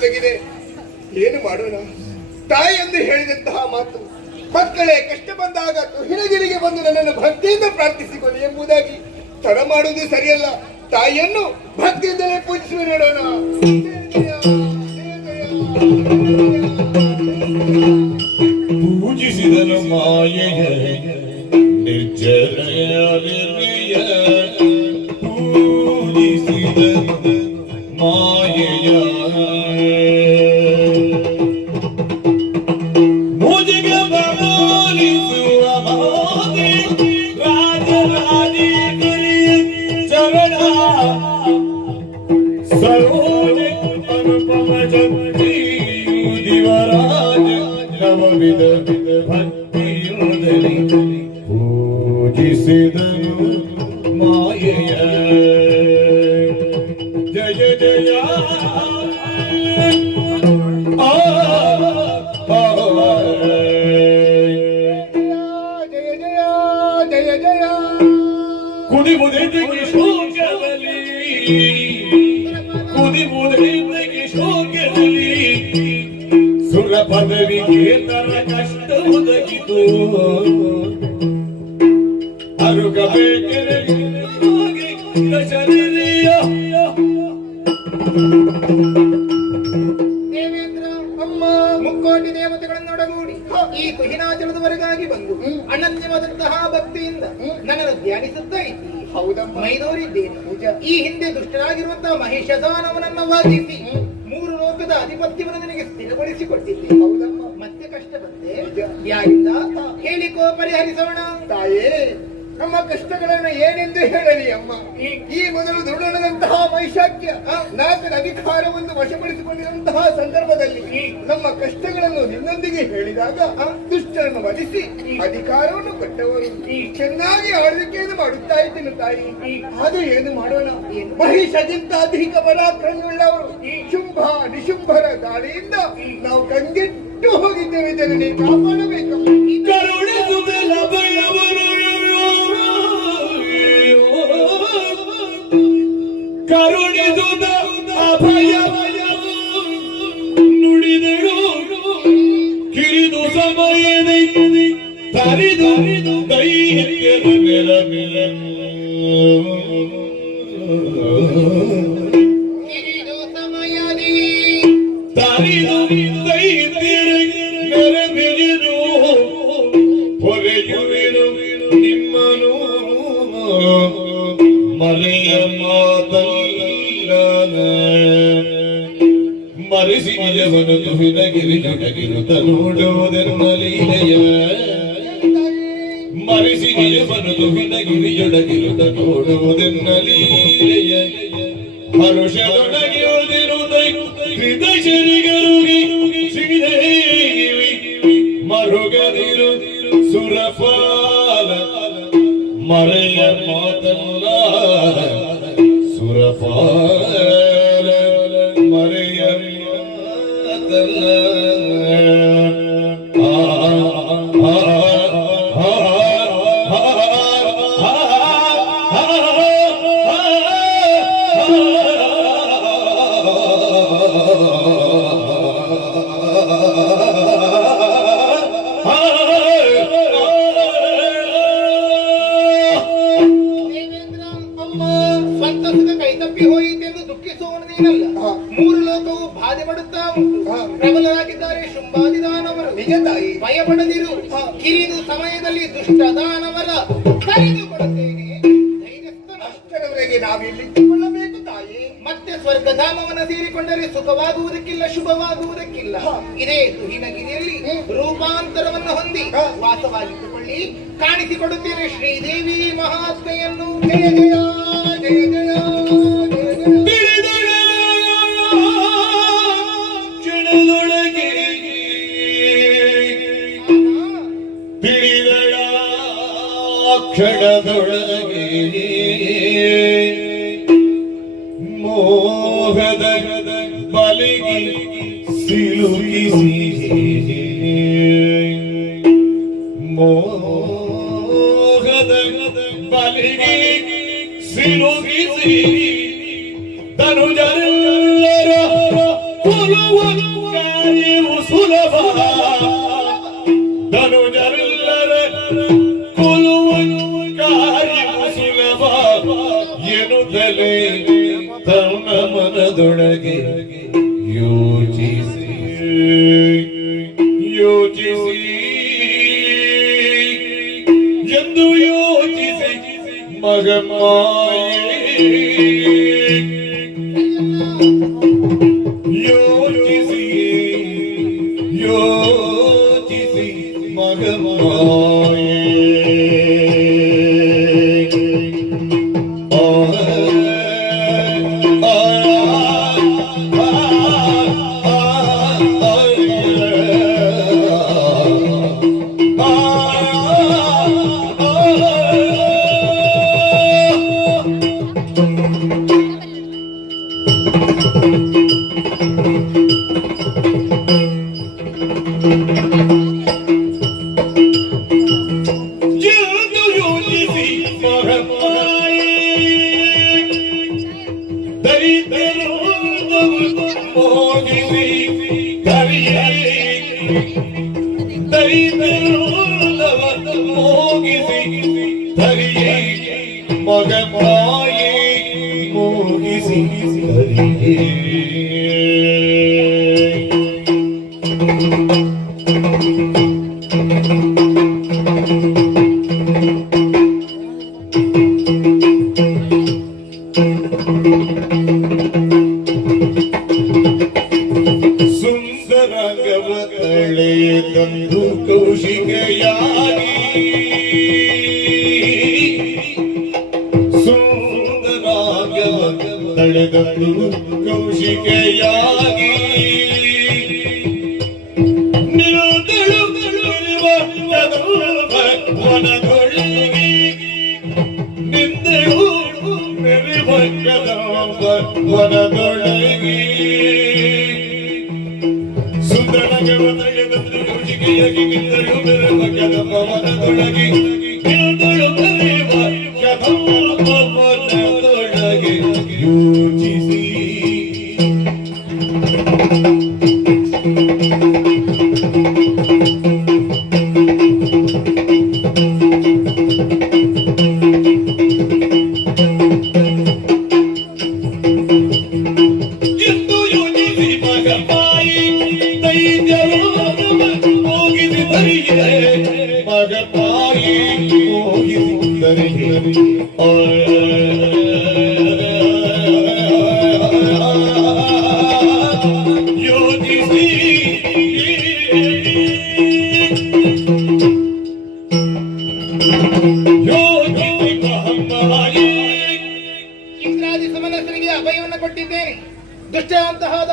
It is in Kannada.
ಬರುವುದಾಗಿದೆ. ಏನು ಮಾಡೋಣ? ತಾಯಿ ಎಂದು ಹೇಳಿದಂತಹ ಮಾತು, ಮಕ್ಕಳೇ ಕಷ್ಟ ಬಂದಾಗ ತುಹಿಣಗಿರಿಗೆ ಬಂದು ನನ್ನನ್ನು ಭಕ್ತಿಯಿಂದ ಪ್ರಾರ್ಥಿಸಿಕೊಳ್ಳಿ ಎಂಬುದಾಗಿ ತಡ ಮಾಡುವುದು ಸರಿಯಲ್ಲ. ತಾಯಿಯನ್ನು ಭಕ್ತಿಯಿಂದಲೇ ಪೂಜಿಸುವ ನೋಡೋಣ. ಪೂಜಿಸಿದನು ಮಾಯೆಯ ನಿರ್ಜಯ ನಿರ್ಣಯ, ಪೂಜಿಸಿದನು ಮಾಯೆಯ ಮುಜಗ ಬಲಿಸುವ ಮಾತೆ ರಾಜರಾಜಿ ಗುರಿಯ ಚರಣ ಸರೋಜ ಅನುಪಮ ಜಗತಿಯು ದಿವರಾಜ ನವವಿಧ ಭಕ್ತಿಯೋದರಿ ಪೂಜಿಸಿದನು ಮಾಯೆಯ. ಜಯ ಜಯ ಕುದಿಬುದೆಗೆ ಶೋಕದಲ್ಲಿ, ಕುದಿಬುದೆಗೆ ಶೋಕದಲ್ಲಿ ಸುರ ಪದವಿಗೆ ತರ ಕಷ್ಟ ಒದಗಿತು. ಅರುಗಬೇಕೆರೆ ದೇವೇಂದ್ರ ಅಮ್ಮ ಮುಕ್ಕೋಟಿ ದೇವತೆಗಳನ್ನೊಡಗೂಡಿ ಈ ತುಹಿನಾಚಲದವರೆಗಾಗಿ ಬಂದು ಅನನ್ಯವಾದಂತಹ ಭಕ್ತಿಯಿಂದ ನನ್ನನ್ನು ಧ್ಯಾನಿಸುತ್ತಾ ಇದ್ದೀನಿ. ಹೌದಮ್ಮ, ಮೈದೋರಿದ್ದೇನೆ. ಈ ಹಿಂದೆ ದುಷ್ಟರಾಗಿರುವಂತಹ ಮಹಿಷದಾನವನನ್ನು ವಾದಿಸಿ 3 ಲೋಕದ ಅಧಿಪತ್ಯವನ್ನು ನಿನಗೆ ಸ್ಥಿರಗೊಳಿಸಿಕೊಟ್ಟಿದ್ದೆ. ಹೌದಮ್ಮ. ಮತ್ತೆ ಕಷ್ಟ ಬಂದೆ. ಯಾರಿಂದ ಹೇಳಿಕೋ, ಪರಿಹರಿಸೋಣ. ತಾಯೇ, ನಮ್ಮ ಕಷ್ಟಗಳನ್ನು ಏನೆಂದು ಹೇಳಲಿ ಅಮ್ಮ. ಈ ಮೊದಲು ದೃಢನಂತಹ ವೈಶಾಖ್ಯ 4 ಅಧಿಕಾರವನ್ನು ವಶಪಡಿಸಿಕೊಂಡಿರುವಂತಹ ಸಂದರ್ಭದಲ್ಲಿ ನಮ್ಮ ಕಷ್ಟಗಳನ್ನು ನಿನ್ನೊಂದಿಗೆ ಹೇಳಿದಾಗ ದುಷ್ಟರನ್ನು ವಧಿಸಿ ಅಧಿಕಾರವನ್ನು ಕೊಟ್ಟವರು ಚೆನ್ನಾಗಿ ಆಳ್ವಿಕೆಯನ್ನು ಮಾಡುತ್ತಾ ಇದ್ದೇನೆ ತಾಯಿ. ಅದು ಏನು ಮಾಡೋಣ? ಮಹಿಷಗಿಂತ ಅಧಿಕ ಪರಾಕ್ರಮವುಳ್ಳವರು ಶುಂಭ ನಿಶುಂಭರ ದಾಳಿಯಿಂದ ನಾವು ಕಂಗೆಟ್ಟು ಹೋಗಿದ್ದೇವೆ. ಜನನೇ ಕಾಪಾಡಬೇಕು. ಕರುಣಿಸುದ ಅಭಯ ನುಡಿದಳು ಕಿರಿದು ಸಮಯದಿ ತರಿದು ದೈತ್ಯದ ನೆಲಮಿಲ ಸಮಯದಿ ತರಿದು ದೈತ್ಯರ ನೆಲಮಿಲಿದು ಹೊರೆಯುವೆನು ನಿಮ್ಮನು ಮರೆಯ ಮಾತಲ್ಲ ಮರೆಸಿ ನಿಜವನು ತುಹಿನಗಿರಿ ಜೊಡಗಿರುತ್ತ ನೋಡುವುದೆನ್ನಲೀಲೆಯ ಮರೆಸಿ ನಿಜವನು ತುಹಿನಗಿರಿ ಜೊಡಗಿರುತ್ತ ನೋಡುವುದೆನ್ನಲೀಲೆಯ ಹರುಷದೊಡಗೆ ಉಳಿದಿರುತ್ತ ಹೃದಯ ಶರಿಗರುಗಿ ಸಿರಿದೇವಿ ಮರುಗದಿರು ಸುರಪಾಲ ಮರೆಯ ಮಾತಲ್ಲ ಸುರಪಾಲ ಮರೆಯ ಮಾತಲ್ಲ. ದುಃಖಿಸುವವನು ನೀನಲ್ಲ. 3 ಲೋಕವು ಬಾಧೆ ಪಡುತ್ತಾ ಉಂಟು. ಪ್ರಬಲರಾಗಿದ್ದಾರೆ ಶುಂಭಾದಿದಾನವರು. ನಿಜ ತಾಯಿ, ಭಯಪಡದಿರು. ಕಿರಿದು ಸಮಯದಲ್ಲಿ ದುಷ್ಟದಾನವರ ಕರೆದು ಕೊಡುತ್ತೇನೆ. ಅಷ್ಟರವರೆಗೆ ನಾವಿಲ್ಲಿಟ್ಟುಕೊಳ್ಳಬೇಕು ತಾಯಿ. ಮತ್ತೆ ಸ್ವರ್ಗಧಾಮವನ್ನು ಸೇರಿಕೊಂಡರೆ ಸುಖವಾಗುವುದಕ್ಕಿಲ್ಲ, ಶುಭವಾಗುವುದಕ್ಕಿಲ್ಲ. ಇದೇ ತುಹಿನಗಿರಿಯಲ್ಲಿ ರೂಪಾಂತರವನ್ನು ಹೊಂದಿ ವಾಸವಾಗಿಟ್ಟುಕೊಳ್ಳಿ. ಕಾಣಿಸಿಕೊಡುತ್ತೇನೆ ಶ್ರೀದೇವಿ ಮಹಾತ್ಮೆಯನ್ನು. ಜಯ ಜಯ ಜಯ ಜಯ ಕ್ಷಣದೊಳಗೆ ಮೋಹದ ಬಲಿಗೆ ಸಿಲುಕಿಸಿ ಮೋಹದ ಬಲಿಗೆ ಸಿಲುಕಿಸಿ ತನುಜರೆಲ್ಲರ ಕೊಲ್ಲುವ ಕಾರ್ಯವು ಸುಲಭ ಧನುಜರೆಲ್ಲರ ಕೊಲ್ಲುವ ಕಾರ್ಯವು ಸುಲಭ ಎನ್ನುತ್ತಲೇ ತನ್ನ ಮನದೊಳಗೆ ಯೋಚಿಸಿ ಎಂದು ಯೋಚಿಸಿ ಮಗ ಮಾಯೆ ಯೋಚಿಸಿ ಮಗ ಮಾಯೆ ಮಗ ಮಾಯೆ ಮೋಗಿಸಿ ಸುಂದರಂಗವ ತಳೆದಂದು ಕೌಶಿಕೆಯಾಗಿ ತಳೆದಂದು ಕೌಶಿಕೆಯಾಗಿ ನಿರುದಳುಗಳಿರುವ ವನದೊಳಗೆ ನಿಂದೆಳು ಮೆರಿಭಂಗದ ವನದೊಳಗೆ ಸುಂದರಗವ ತಳೆದಂದು ಕೌಶಿಕೆಯಾಗಿ ನಿಂದೆಳು ಮೆರಿಭಂಗದ ವನದೊಳಗೆ ನಿರುದಳು ಕರೆಯುವ ವನದೊಳಗೆ ಯೋಚಿಸಿ ಎಂದು ಯೋಚಿಸಿ ಮಗ ಮಾಯಿ ದೈತ್ಯರು ಹೋಗಿಸಿ ತರಿಗೆ ಮಗ ಮಾಯಿ ಹೋಗಿಸಿ ತರಿಗೆ ಯೋಚಿಸಿ ಇಂದ್ರಾದಿ ಸಮನಸರಿಗೆ ಅಭಯವನ್ನು ಕೊಟ್ಟಿದ್ದೇನೆ ದುಷ್ಟ ಅಂತಹಾದ